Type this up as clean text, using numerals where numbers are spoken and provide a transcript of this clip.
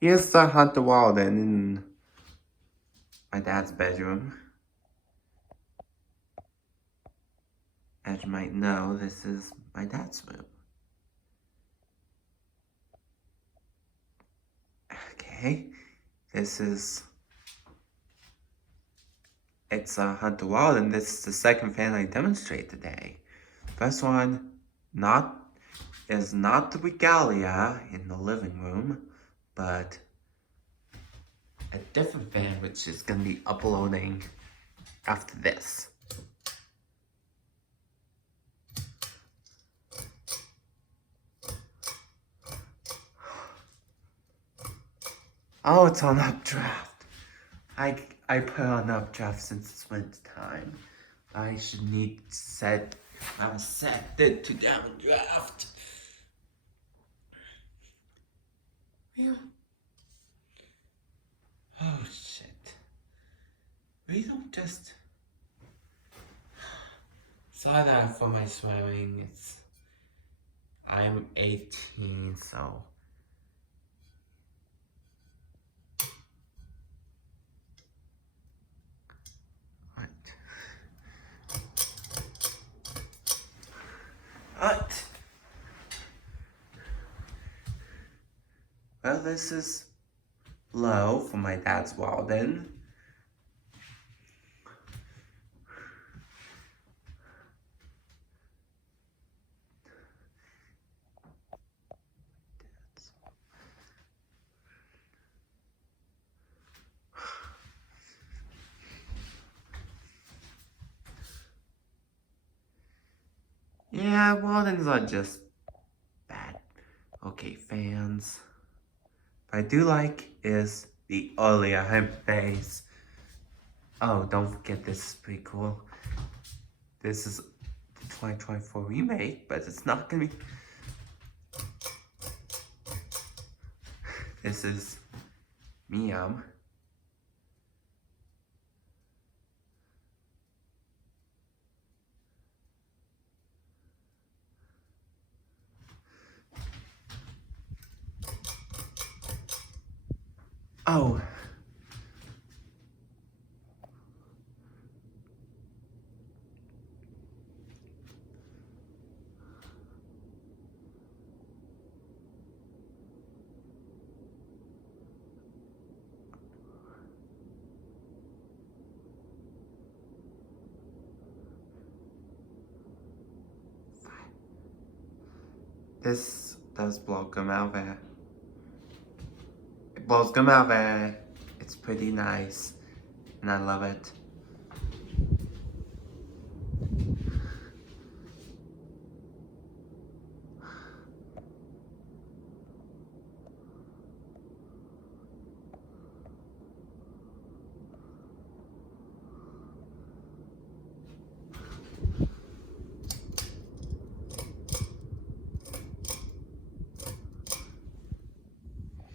Here's the Hunter Waldon in my dad's bedroom. As you might know, this is my dad's room. Okay, it's a Hunter Waldon. This is the second fan I demonstrate today. First one, is not the regalia in the living room, but a different fan which is going to be uploading after this. Oh, it's on updraft. I put it on updraft since it's winter time. I should need to set it to downdraft. Oh shit. We don't just saw that for my swearing. I'm 18, so what? Well, this is low for my dad's Waldon. Yeah, Waldons are just bad. Okay, fans. What I do like is the earlier hemp base. Oh, don't forget this is pretty cool. This is the 2024 remake, but it's not gonna be. This is Miam. Oh. This does blow gum out there. It blows gum out there. It's pretty nice. And I love it.